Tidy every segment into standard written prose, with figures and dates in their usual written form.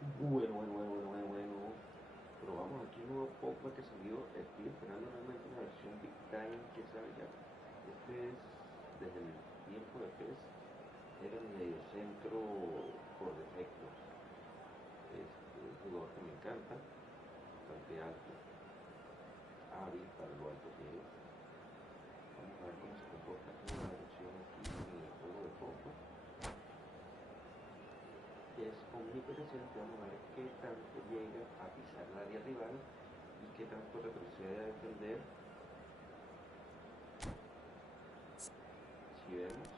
Bueno. Probamos aquí un nuevo Pogba que salió. Estoy esperando realmente una versión Big Time que salga. Este es desde el tiempo de PES. Era el mediocentro por defecto. Un jugador que me encanta, bastante alto, hábil para lo alto que es. Vamos a ver cómo se comporta con la versión aquí en el juego de Pogba. Es omnipresente, vamos a ver qué tanto llega a pisar el área rival y qué tanto retrocede a defender. Si vemos,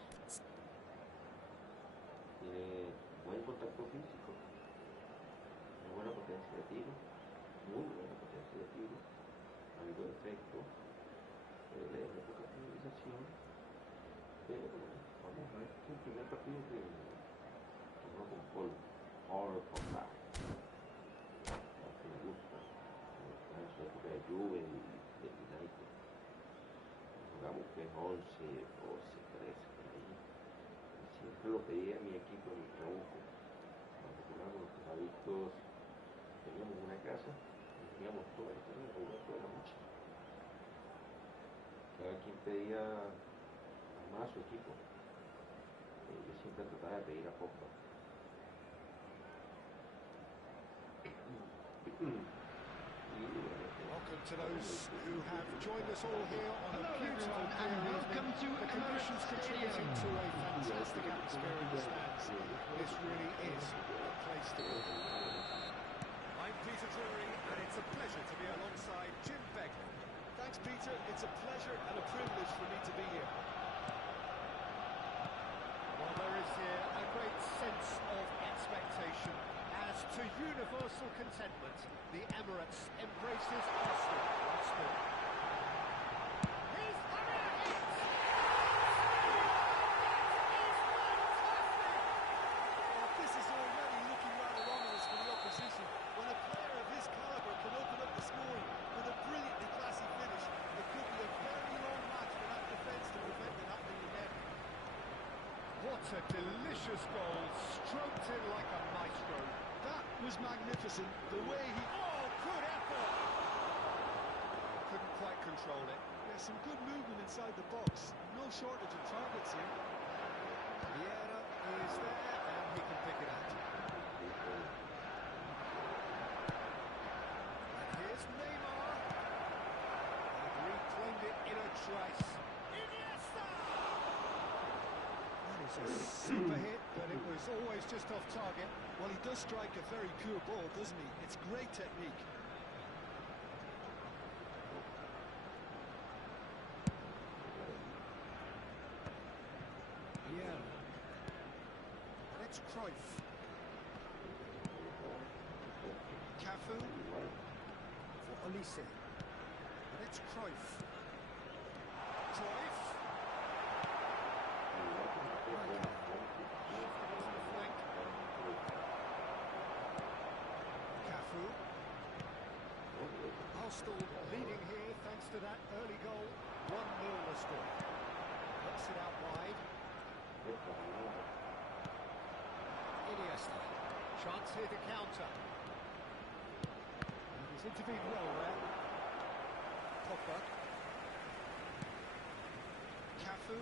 tiene buen contacto físico, una buena potencia de tiro, muy buena potencia de tiro, algo de efecto, le da poca finalización, pero vamos a ver el primer partido que uno con Pogba, que me gusta, en su época de Juve y de United. Jugamos que 11, 12, 13 por ahí. Siempre lo pedía mi equipo en el trabajo. Cuando jugamos los PES Adictos, teníamos una casa y teníamos toda la historia de jugar toda la noche. Cada quien pedía más a su equipo. Yo siempre trataba de pedir a Pogba. Welcome to those who have joined us all here on a beautiful period. The conditions contributing to a fantastic atmosphere in the stands. This really is a place to be. I'm Peter Drury, and it's a pleasure to be alongside Jim Begley. Thanks, Peter. It's a pleasure and a privilege for me to be here. Well, there is here a great sense of expectation. As to universal contentment, the Emirates embraces Arsenal once more. He's having a hit! Well, this is already looking rather ominous for the opposition. When a player of his calibre can open up the scoring with a brilliantly classy finish, it could be a very long match for that defence to prevent it happening again. What a delicious goal, stroked in like a maestro. That was magnificent, the way he... Oh, good effort! Couldn't quite control it. There's some good movement inside the box. No shortage of targets here. Yaya is there, and he can pick it out. And here's Neymar. And reclaimed it in a trice. Inicio! That is a super hit, but it was always just off target. Well, he does strike a very pure ball, doesn't he? It's great technique. Yeah. And it's Cruyff. Cafu for Inicio. And it's Cruyff. Cruyff. Arsenal leading here thanks to that early goal. 1-0 the score. Looks it out wide. Iniesta. Chance here to counter. And he's intervened well there. Pogba. Cafu.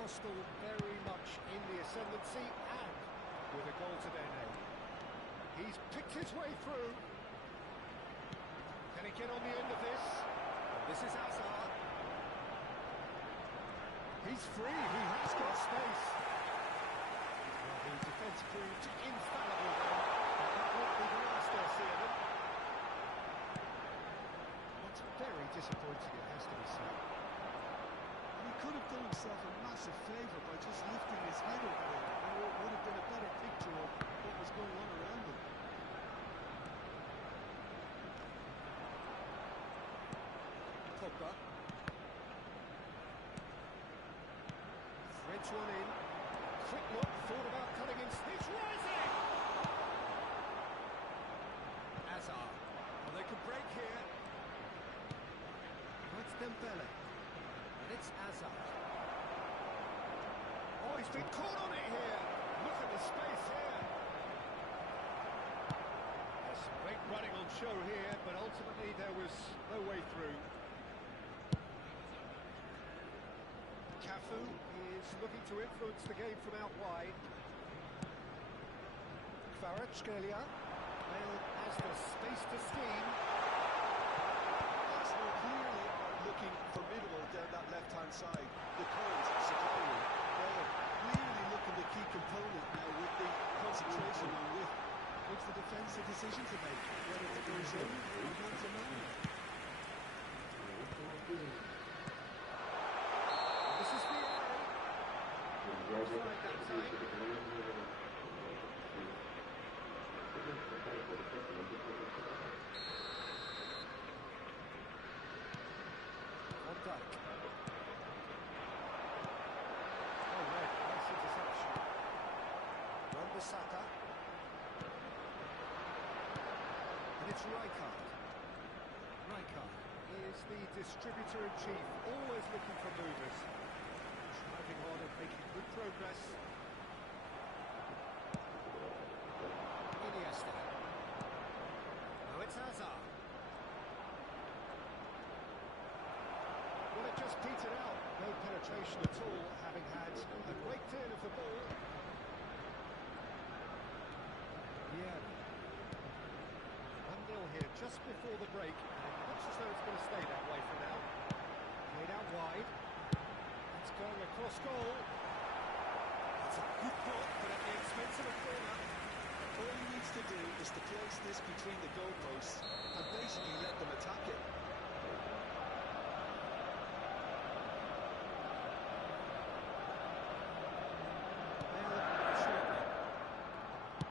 Arsenal very much in the ascendancy and with a goal to their name. He's picked his way through. Can he get on the end of this? This is Hazard. He's free, he has got space. Well, the defence proved infallible then. That won't be the last they'll see of him. It's very disappointing, it has to be said. He could have done himself a massive favour by just lifting his head up there. It would have been a better picture of what was going on around him. Pogba. Threads one in. Quick look, thought about cutting in. He's rising! Hazard. Well, they could break here. That's Dembele. And it's Hazard. Oh, he's been caught on it here. Look at the space here. running on show here, but ultimately there was no way through. Cafu is looking to influence the game from out wide. Kvaratskhelia. Bale has the space to scheme. Arsenal clearly are looking formidable down that left-hand side. The current supplying. Bale clearly looking the key component now with the concentration on width. What's the defensive decision to make? Whether to go zone or man to man. This is the area. Offside that time. Van Dijk. Oh, red, nice interception. Wan-Bissaka. And it's Rijkaard. Rijkaard is the distributor-in-chief, always looking for movers. Striving hard and making good progress. Iniesta. Now it's Hazard. Well, it just petered out. No penetration at all, having had a great deal of the ball. Yeah. 1-0 here just before the break, and it looks as though it's going to stay that way for now. Played out wide. It's going across goal. It's a good block, but at the expense of a corner. All he needs to do is to place this between the goalposts and basically let them attack it.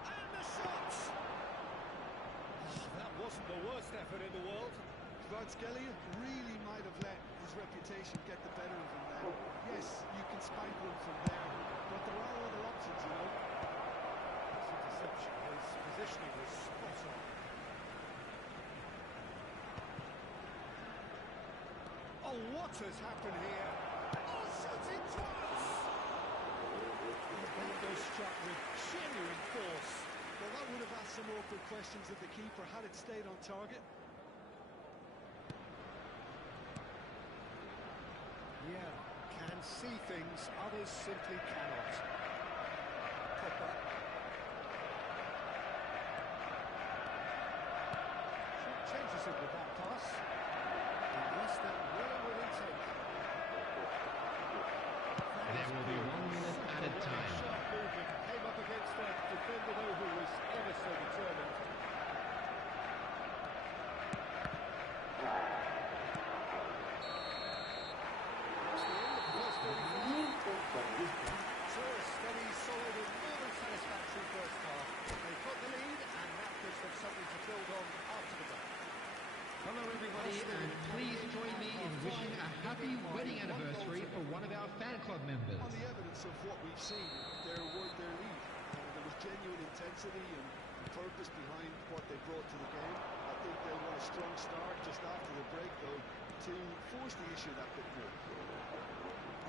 And the shot! Oh, that wasn't the worst effort in the world. Kvaratskhelia really might have let his reputation get the better of him there. Yes, you can spangle him from there, but there are other options, you know. Interception, his positioning was spot on. Oh, what has happened here? Oh, shooting twice! The window struck with genuine force. Well, that would have asked some awkward questions of the keeper had it stayed on target. Yeah, can see things others simply cannot. Pogba. Changes it with that pass. Iniesta willing with intent. There will be 1 minute added time. Sharp movement came up against a defender though who was ever so determined. That's the end of the first 45. So a steady, solid and more than satisfactory first half. They've got the lead and that gives them something to build on after the break. Hello everybody, and please join me in wishing a happy wedding anniversary for one of our fan club members. On the evidence of what we've seen, they're worth their lead. There was genuine intensity and purpose behind what they brought to the game. I think they want a strong start just after the break, though, to force the issue that bit more.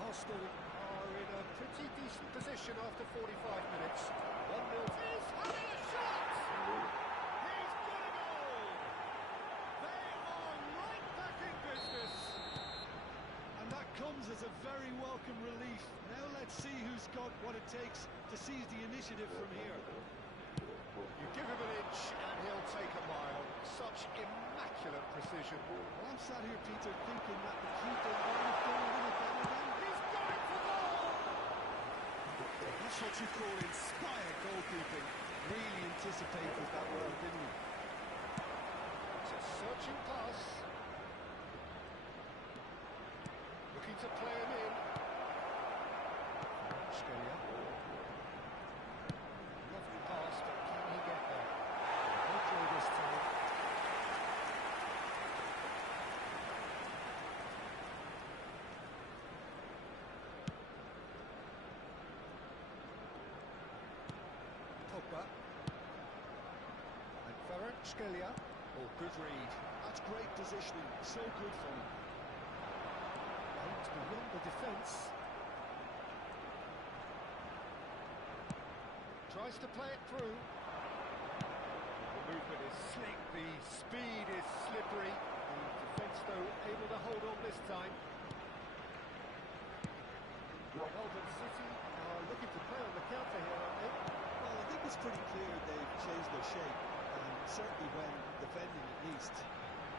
Arsenal are in a pretty decent position after 45 minutes. 1-0. He's having a shot! He's got a goal! They are right back in business. And that comes as a very welcome relief. Now let's see who's got what it takes to seize the initiative from here. You give him an inch and he'll take a mile. Such immaculate precision. Well, I'm sat here, Peter, thinking that the keeper might have done a little better than. He's going for goal! That's what you call inspired goalkeeping. Really anticipated that well, didn't he? It's a searching pass. Looking to play him in. Scalia. Lovely pass, but can he get there? No joy this time. Pogba. And Kvaratskhelia. Oh, good read. That's great positioning. So good for him. Out beyond the defence. Tries to play it through. The movement is slick, the hold on this time. Melbourne City are looking to play on the counter here, aren't they? Well, I think it's pretty clear they've changed their shape, certainly when defending at least,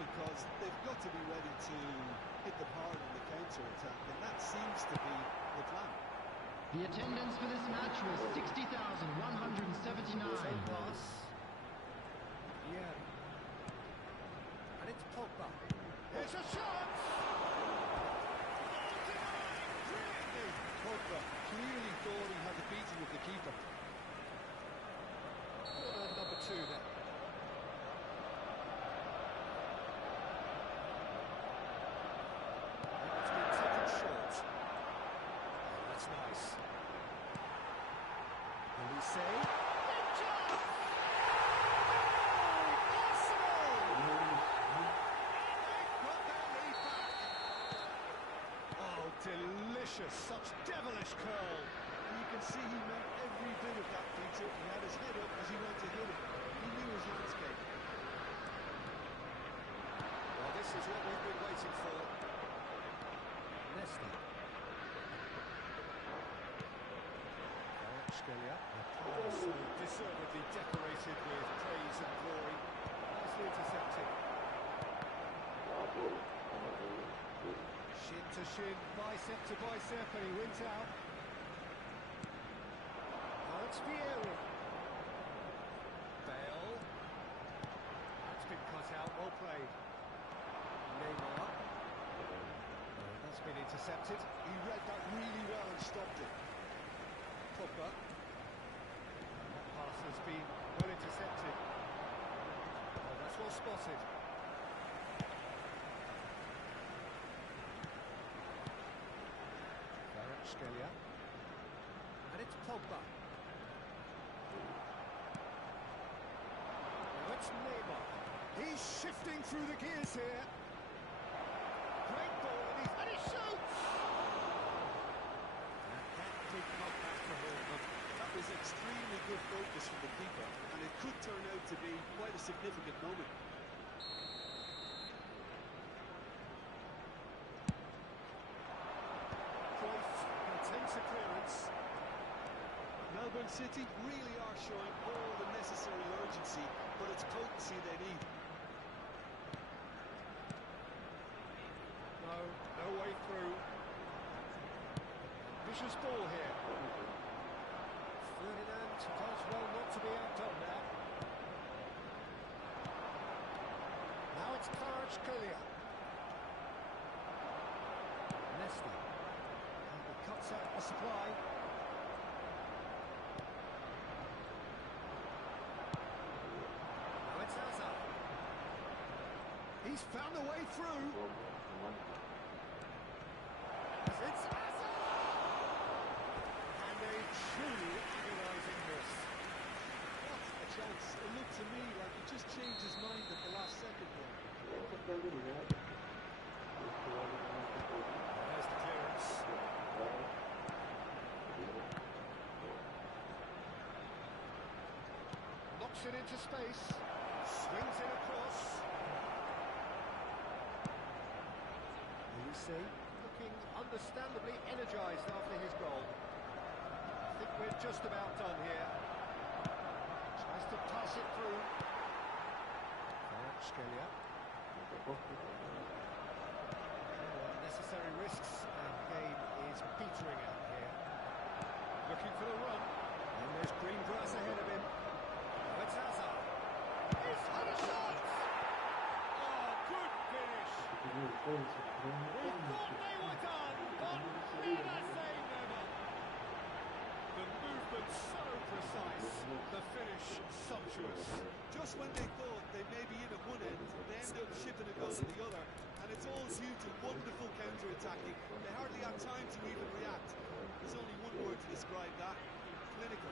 because they've got to be ready to hit them hard in the counter-attack, and that seems to be the plan. The attendance for this match was 60,179. Pass. Yeah. And it's Pogba. Here's a shot! Brilliantly! Pogba clearly thought he had the beating of the keeper. Corner number 2 then. It's been taken short. Oh, that's nice. Will we say? Big chance! Delicious, such devilish curl. And you can see he meant every bit of that, Peter. He had his head up as he went to hit it. He knew his landscape. Well, this is what we've been waiting for. Nesta. So deservedly decorated with praise and glory. Nicely intercepted. Shin to shin, bicep to bicep, and he wins out. Now it's Vieira. Bale. That's been cut out, well played. Neymar. That's been intercepted. He read that really well and stopped it. Pogba. That pass has been well intercepted. Oh, that's well spotted. And it's Pogba. Now it's Neymar. He's shifting through the gears here. Great ball and he shoots! That did not back for him. That was extremely good focus from the keeper, and it could turn out to be quite a significant moment. Clearance. Melbourne City really are showing all the necessary urgency, but it's potency they need. No way through. Vicious ball here. Ferdinand does well not to be outdone now. Now it's Kvaratskhelia. Nesta. Cuts out the supply. Now it's Hazard. He's found a way through. It's Hazard! And a truly agonizing miss. What a chance. It looked to me like he just changed his mind at the last second there. There's the clearance. Knocks it into space. Swings it across. Lucy looking understandably energised after his goal. I think we're just about done here. Tries to pass it through. Kvaratskhelia. Unnecessary risks, and game is petering out here. Looking for the run, and there's green grass ahead of him. It's Hazard. He's had a shot! Oh, good finish! We thought they were done, but never say never. The movement so precise, the finish sumptuous. Just when they thought they may be in at one end, they end up shipping a goal to the other, and it's all due to wonderful counter-attacking. They hardly have time to even react. There's only one word to describe that: clinical.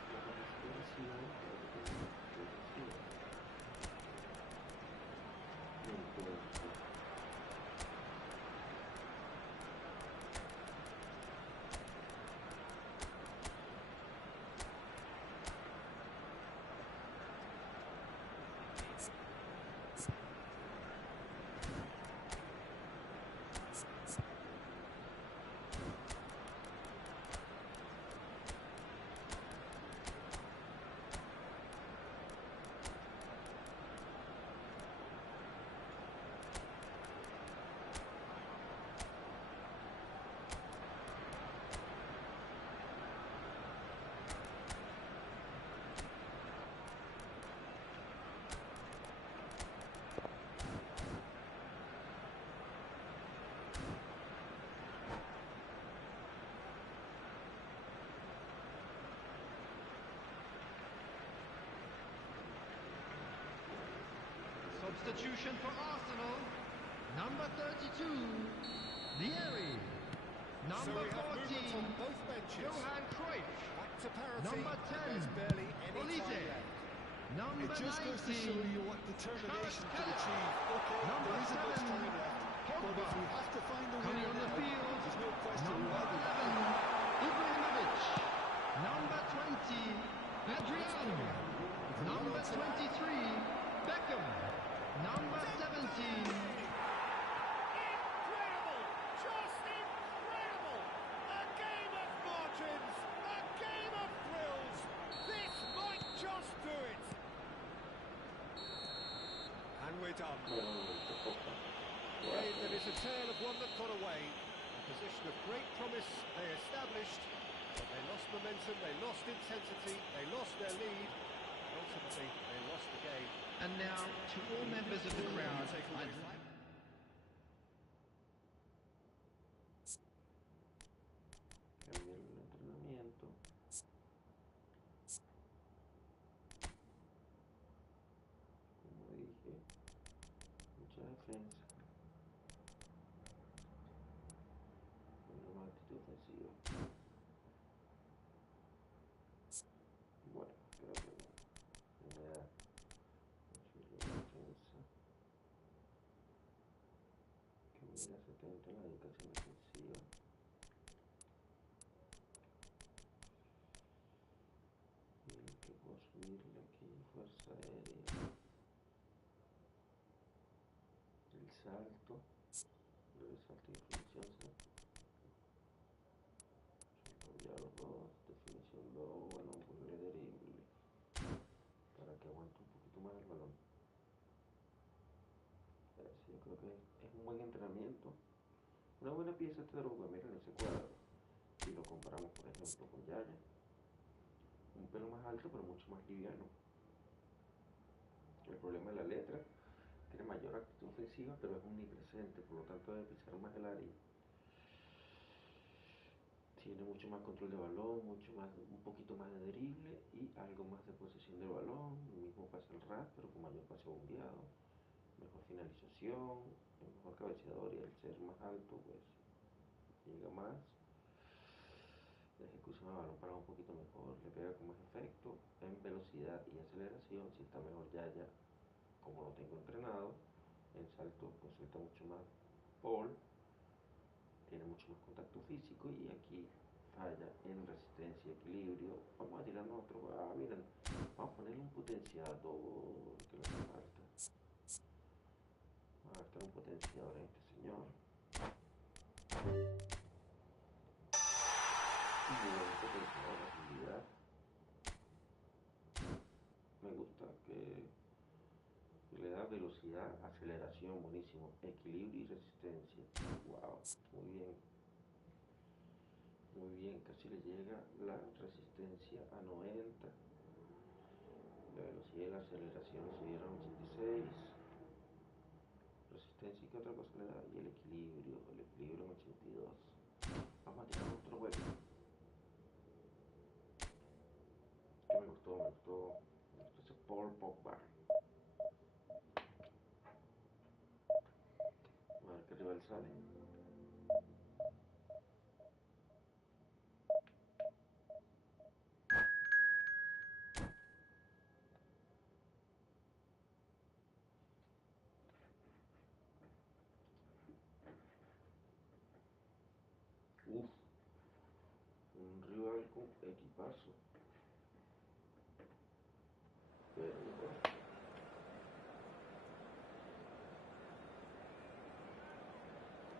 substitution for Arsenal. Number 32, Vieri. So Number we have movement 14, on both benches. Johan Cruyff. Back to parity. Number 10, There's barely any Olise. time left. Number It just goes to show 19, you what determination can Kvaratskhelia. achieve. Okay, Number there isn't much 7, time left, but Pogba. if we have to find a Coming winner on the now, field, there's no question number we'll be back. 11, Ibrahimovic. Number 20, Adrian. Number 23, Beckham. Number 17, Incredible! Just incredible! A game of margins! A game of thrills! This might just do it! And we're done. A game that is a tale of one that got away. A position of great promise they established, but they lost momentum, they lost intensity, they lost their lead, and ultimately they lost the game. and now to all members of the crowd, I'd like... Cambiar el entrenamiento. Como dije, mucha defensa. Una más actitud ofensiva. Bueno, creo que no me da mucho de defensa. Que me da 70 en la educación defensiva. Y que puedo subirle aquí fuerza aérea. El salto. El salto y definición. Ya los dos, definición 2, bueno, un poco de drible para que aguante un poquito más el balón. Sí, yo creo que es un buen entrenamiento. Una buena pieza este Pogba, miren ese cuadro. Si lo comparamos, por ejemplo, con Yaya. Un pelo más alto, pero mucho más liviano. El problema es la letra. Tiene mayor actitud ofensiva, pero es omnipresente, por lo tanto debe pisar más el área. Tiene mucho más control de balón, un poquito más de drible y algo más de posesión del balón. El mismo pasa el RAS, pero con mayor pase bombeado, mejor finalización, mejor cabeceador, y al ser más alto, pues llega más. La ejecución del balón para un poquito mejor, le pega con más efecto. En velocidad y aceleración, si está mejor Yaya, como lo tengo entrenado. En salto, pues suelta mucho más Paul. Tiene mucho más contacto físico y aquí falla en resistencia y equilibrio. Vamos a tirarnos otro. Miren, vamos a ponerle un potenciador que le hace falta. Vamos a gastar un potenciador en este señor. Y un potenciador de agilidad. Me gusta que le da velocidad, aceleración, buenísimo, equilibrio y resistencia. Wow, muy bien. Muy bien, casi le llega la resistencia a 90. La velocidad y la aceleración le subieron a 86. Resistencia, ¿qué otra cosa le da? Y el equilibrio en 82. Vamos a tirar otro juego. Que me gustó ese Pogba. A ver qué rival sale. Uf, un rival con equipazo. Pero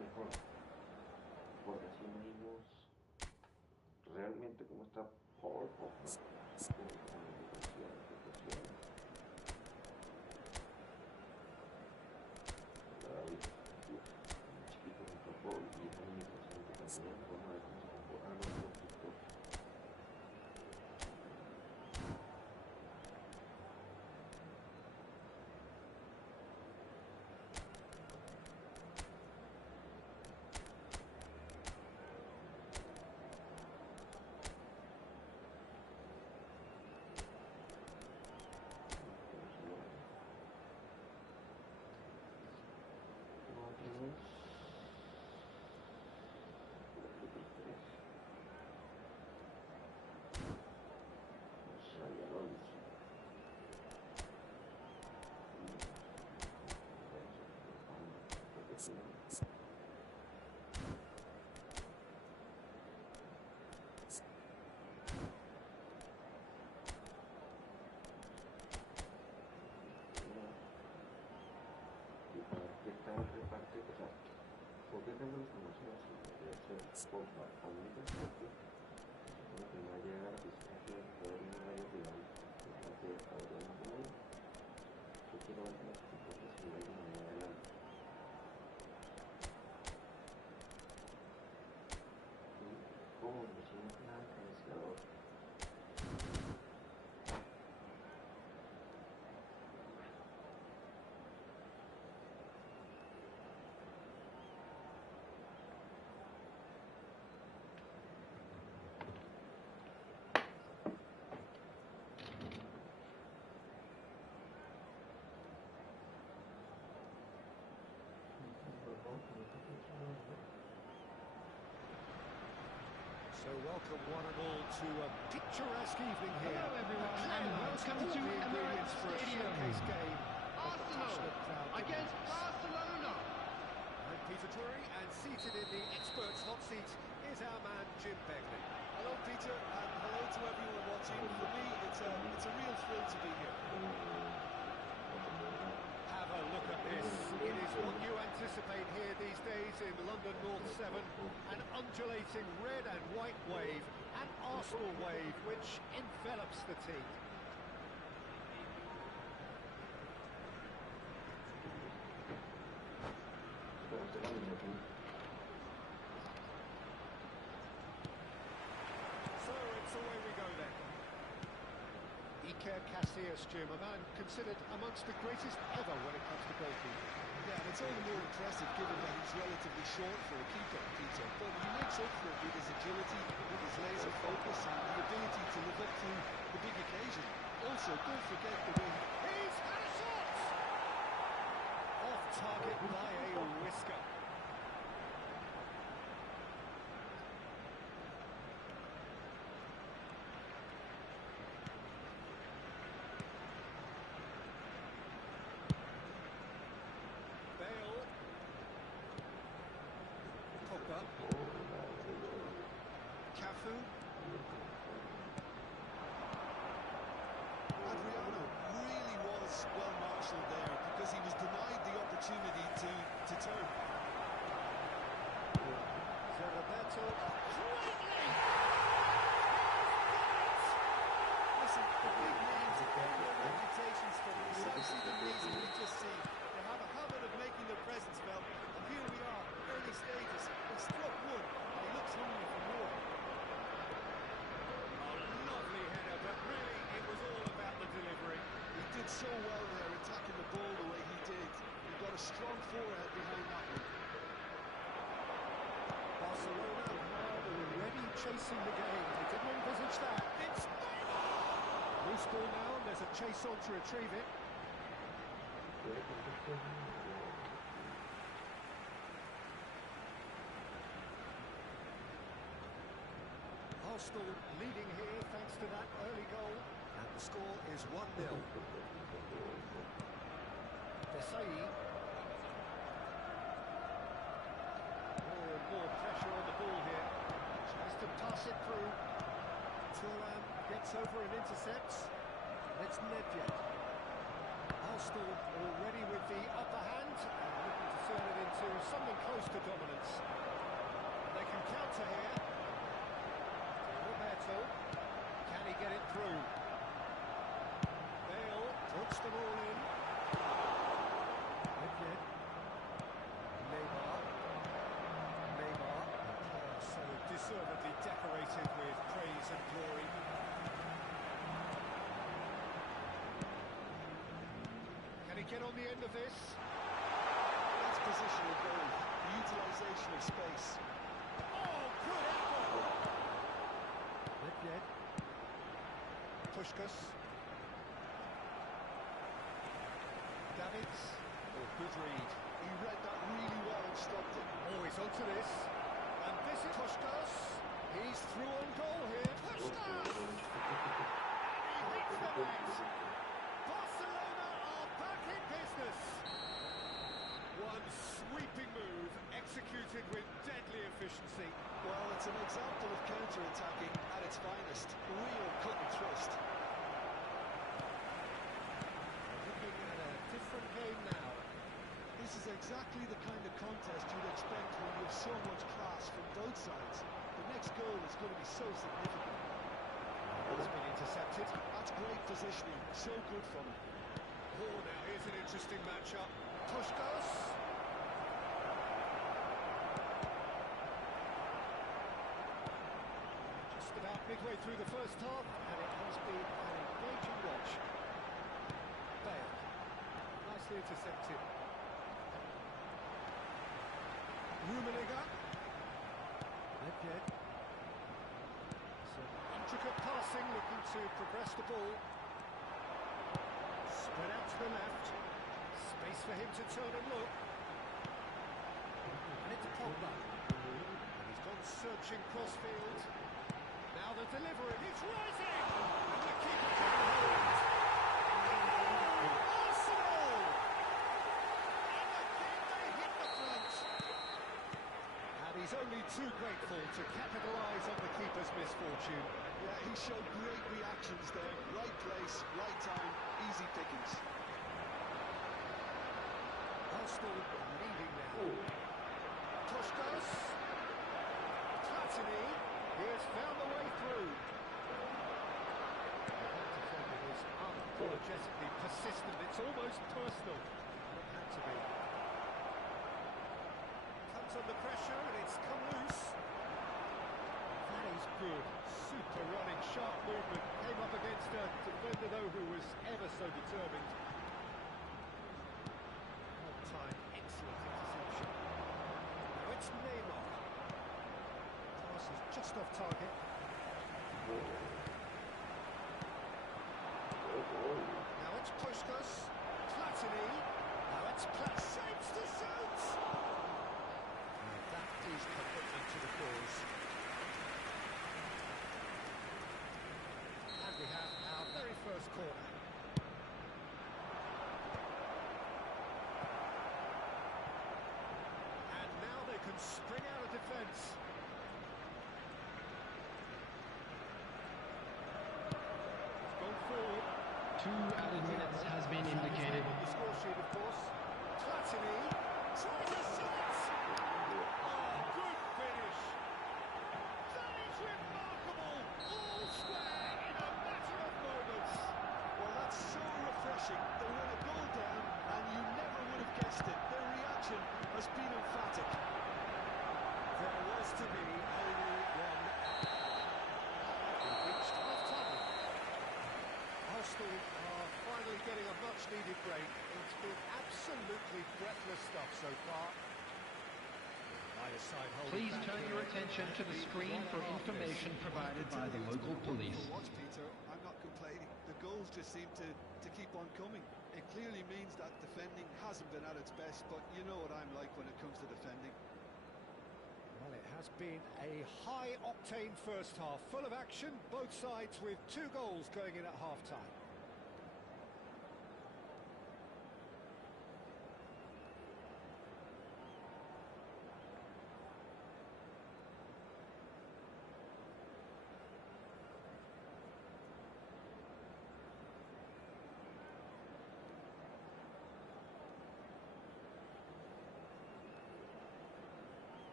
mejor, porque así medimos realmente cómo está Pogba. Chiquito contra Paul y es omnipresente también. Vamos a ver cómo se comporta nuestro TikTok. Pogba a única espacio, bueno, que va a llegar a la piscina que puede ir a varios rivales, que es la que habríamos de ahí. Yo quiero ver las posibilidades de manera adelante. Y como me siento nada cabeceador. So welcome one and all to a picturesque evening here. Hello everyone and welcome to Emirates for a Stadium. showcase game. Arsenal against Barcelona. I'm Peter Touré, and seated in the experts' hot seat is our man Jim Begley. Hello, Peter, and hello to everyone watching. For me, it's a real thrill to be here. Have a look at this. It is what you anticipate here these days in London North 7. An undulating red and white wave, an Arsenal wave which envelops the team. So it's away we go then. Iker Casillas, Jim, a man considered amongst the greatest ever when it comes to goalkeeping. Yeah, and it's all the more impressive given that he's relatively short for a keeper, Peter. But he makes up for it with his agility, with his laser focus, and the ability to live up to the big occasion. Also, don't forget the way He's had a shot! Off target by a whisker. Bale. Pogba. Cafu. Adriano really was well marshalled there because he was denied the opportunity to turn. Roberto. Listen, the big names earn their reputations for precisely the reason we just seen. They have a habit of making their presence felt, and here we are, early stages. He struck one, and he looks hungry for more. Lovely header, but really it was all about the delivery. He did so well there, attacking the ball the way he did. He got a strong forehead behind that one. Barcelona now already chasing the game. They didn't envisage that. It's loose ball now, and there's a chase on to retrieve it. Arsenal leading here thanks to that early goal, and the score is 1-0. Desai. More and more pressure on the ball here. Tries to pass it through. Thuram gets over and intercepts. It's Nedved. Arsenal already with the upper hand, and looking to turn it into something close to dominance. They can counter here. Roberto. Can he get it through? Bale puts them all in. Nedved. Neymar. So deservedly decorated with praise and glory. Can he get on the end of this? That's positional goal, the utilisation of space. Oh, good effort! Nedved. Puskás. Davids. Oh, good read. He read that really well and stopped it. Oh, he's onto this. And this is Puskás. He's through on goal here. Puskás! He hits the net. Barcelona are back in business. One sweeping move executed with deadly efficiency. Well, it's an example of counter-attacking at its finest. Real cut and thrust. Looking at a different game now. This is a exactly the kind of contest you'd expect when you have so much class from both sides. The next goal is going to be so significant. It's been intercepted. That's great positioning. So good from him. Oh, now here's an interesting matchup. Pushkas. Just about midway through the first half, and it has been an engaging watch. Bale. Nicely intercepted. Rummenigge. Lepje. Some intricate passing, looking to progress the ball. Spread out to the left. Space for him to turn and look. And it's Pogba. And he's gone searching crossfield. Now the delivery. It's rising! And the keeper can't hold. Oh, Arsenal! And again they hit the front. And he's only too grateful to capitalise on the keeper's misfortune. Yeah, he showed great reactions there. Right place, right time, easy pickings. Arsenal leading now. Pushkas. Platini. He has found the way through. The defender is unapologetically persistent. It's almost personal. It had to be. Comes under pressure and it's come loose. That is good. Super running, sharp movement. Came up against a defender though who was ever so determined. One time, excellent interception. Now it's Neymar. Pass is just off target. Now it's Pushkas. Platini. Now it's saves to suit. That is commitment to the cause. And we have our very first corner. And now they can spring out of defence. He's gone forward. 2 added minutes has been indicated. On the score sheet, of course. Platini tries a shot. Oh, good finish. That is remarkable. All square in a matter of moments. Well, that's so refreshing. They win a goal down, and you never would have guessed it. Their reaction has been emphatic. There was to be only one out. We've reached half-time. Arsenal are finally getting a much-needed break. It's been absolutely breathless stuff so far. Either side holding Please back turn here. your attention to the screen for information provided by the local police. Watch, Peter. I'm not complaining. The goals just seem to keep on coming. It clearly means that defending hasn't been at its best, but you know what I'm like when it comes to defending. Well, it has been a high-octane first half, full of action, both sides with 2 goals going in at half-time.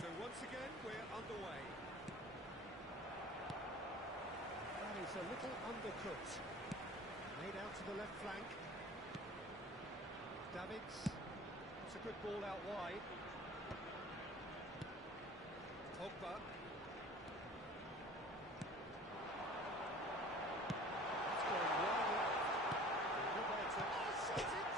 So once again, we're underway. That is a little undercooked. Made out to the left flank. Davids. It's a good ball out wide. Pogba. It's going wide left. Roberto. Oh, shot it!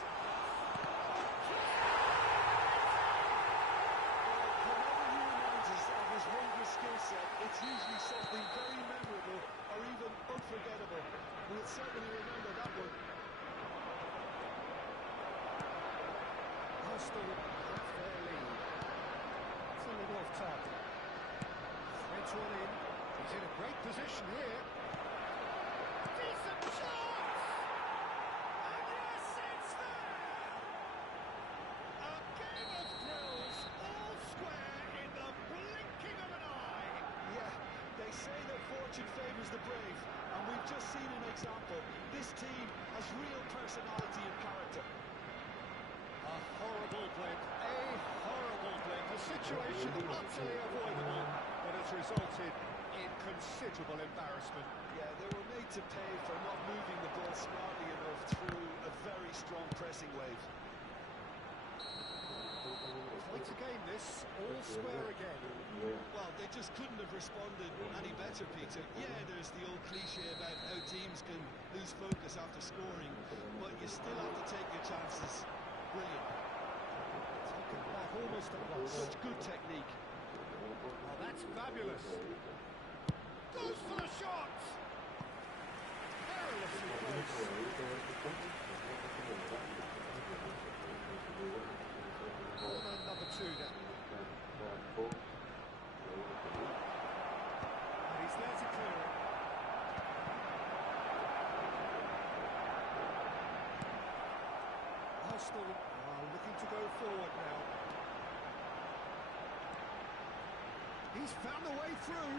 Skill set, it's usually something very memorable or even unforgettable. We'll certainly remember that one. Arsenal have their lead. It's a little off target. Threads one in. He's in a great position here. Decent shot! And yes, it's there! A game of fortune favours the brave, and we've just seen an example. This team has real personality and character. A horrible blip, a horrible blip. A situation utterly avoidable, but has resulted in considerable embarrassment. Yeah, they were made to pay for not moving the ball smartly enough through a very strong pressing wave. Quite a game this, all square again. Well, they just couldn't have responded any better, Peter. Yeah, there's the old cliche about how teams can lose focus after scoring, but you still have to take your chances. Brilliant. Taken back almost at once. Such good technique. Oh, that's fabulous. Goes for the shot. Perilously close. Corner number 2 then. And he's there to clear it. Arsenal are looking to go forward now. He's found the way through.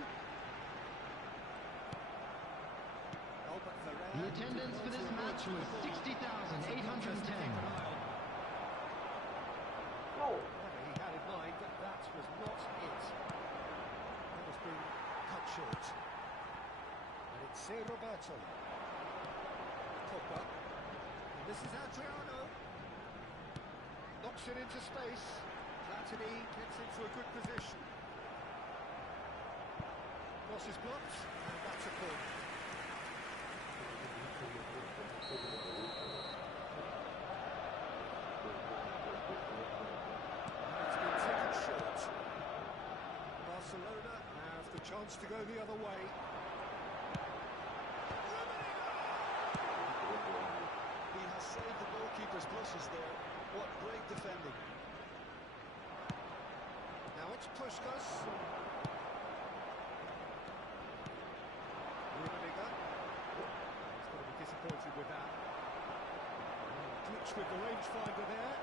The attendance for this match was 60,810. He had in mind that that was not it. That has been cut short. And it's Roberto. Pogba. And this is Adriano. Knocks it into space. Platini gets into a good position. Cross is blocked, and that's a corner. Barcelona have the chance to go the other way. He has saved the goalkeeper's blushes there. What great defending. Now it's Puskás. Rummenigge. He's going to be disappointed with that. Glitch with the rangefinder there.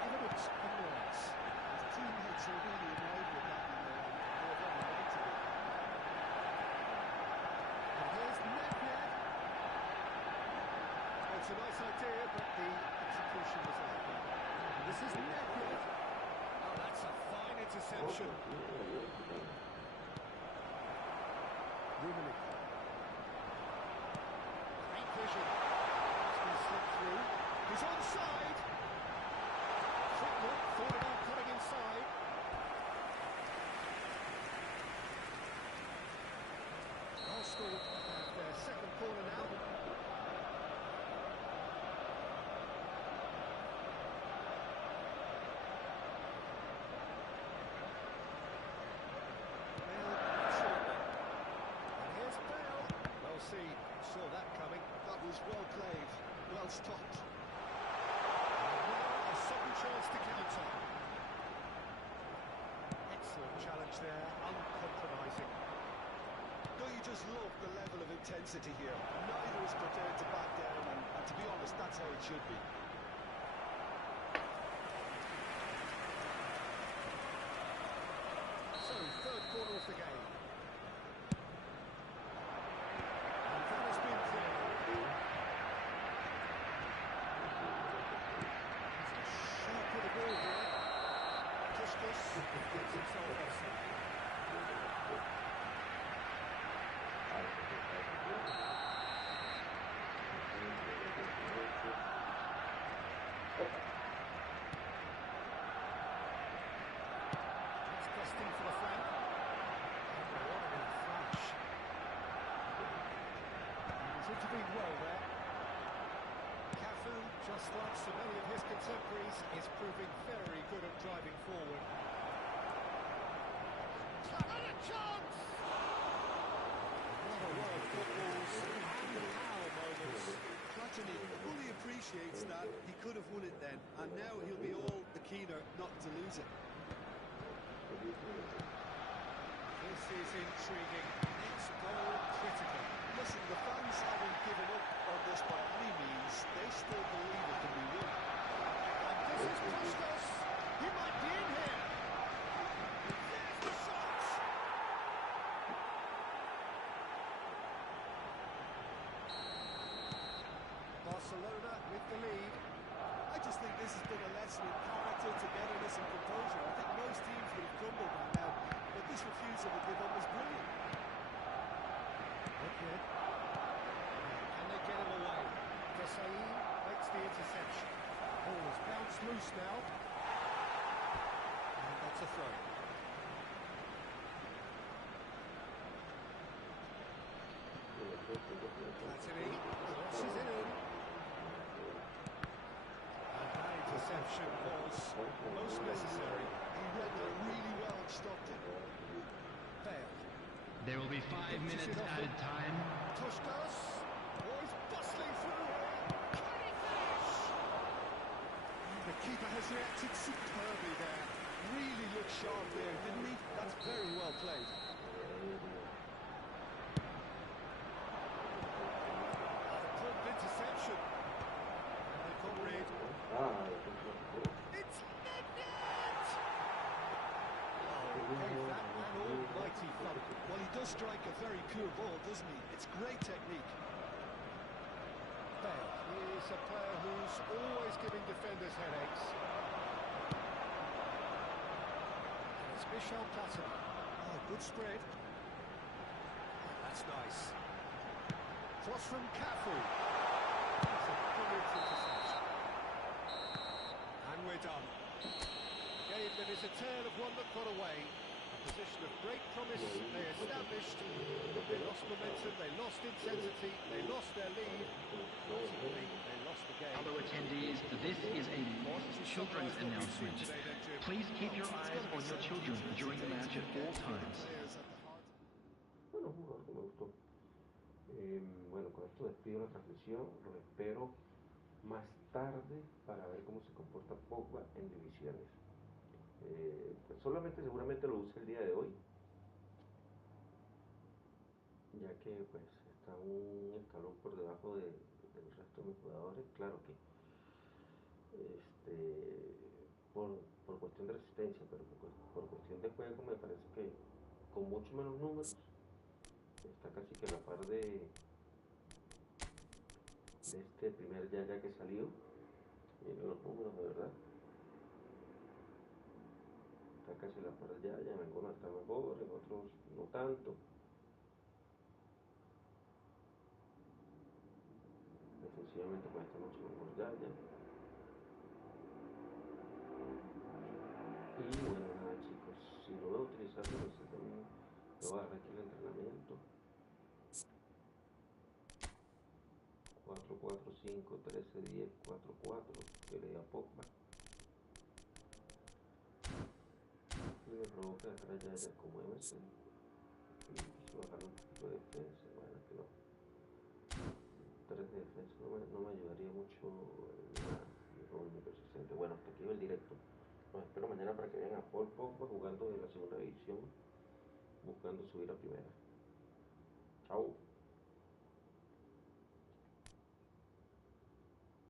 And evident annoyance. His teammates are really annoyed with that. And here's Nedved. Well, it's a nice idea, but the execution was lacking. And this is Nedved. Oh, that's a fine interception. Rummenigge. Great vision. He's going to slip through. He's onside. Footlook thought about cutting inside. Arsenal have their second corner now. And here's Bale. Well seen, saw that coming. That was well played, well stopped. And now a sudden chance to counter. Excellent challenge there, uncompromising. Don't you just love the level of intensity here? Neither is prepared to back down, and to be honest, that's how it should be. So, third corner of the game. And that has been clear. Sharp with the ball here. Puskás gets himself offside. It's Gusting for the flank. And what a flash. He's intervened well there. Cafu, just like so many of his contemporaries, is proving very good at driving forward. And a chance! What a row of footballs and power moments. Platini fully appreciates that he could have won it then, and now he'll be all the keener not to lose it. This is intriguing. Next goal critical. Listen, the fans haven't given up on this by any means. They still believe it can be won. And this is Puskás. He might be in here. There's the shot. just think this has been a lesson in character, togetherness and composure. I think most teams would have crumbled by now, but this refusal to give up was brilliant. Okay. Can they get him away? Desai makes the interception. Ball is bounced loose now. And that's a throw. Platini crosses it in. And that interception was most necessary. He read that really well and stopped it. Failed. There will be 5 minutes added time. Pushkas. Oh, he's bustling through here. Can he finish? The keeper has reacted superbly there. Really looked sharp there, didn't he? That's very well played. Prompt interception. And they can't read. It's net! Oh, gave that an almighty thump. Well, he does strike a very pure ball, doesn't he? It's great technique. Bale is a player who's always giving defenders headaches. And it's Michel Platini. Oh, good spread. That's nice. Cross from Cafu. That's a brilliant interception. And we're done. The game that is a tale of one that got away. A position of great promise they established. They lost momentum, they lost intensity, they lost their lead. Ultimately, they lost the game. Other attendees, this is a lost children's announcement. Please keep your eyes on your children during the match at all times. Bueno, un jugador que me gustó. Bueno, con esto despido la transmisión. Los espero más tarde para ver cómo se comporta Pogba en divisiones. Pues solamente seguramente lo use el día de hoy, ya que pues está un escalón por debajo del resto de mis jugadores. Claro que por cuestión de resistencia, pero por cuestión de juego me parece que con mucho menos números está casi que a la par de este primer Yaya que salió. Miren los números, de verdad. Está casi a la par de Yaya, en algunos está mejor, en otros no tanto. Defensivamente pues está mucho mejor Yaya. Y bueno, nada chicos, si lo voy a utilizar, pues también lo voy a agarrar aquí el entrenamiento. 4, 4, 5, 13, 10, 4, 4, que le da Pogba. Y me provoca dejar a Yaya como MC. Y quiso bajarle un poquito de defensa. Bueno, que no. 3 de defensa no me ayudaría mucho en mi persistente. Bueno, hasta aquí va el directo. Los espero mañana para que vean a Pogba jugando en la segunda división, buscando subir a primera. Chao.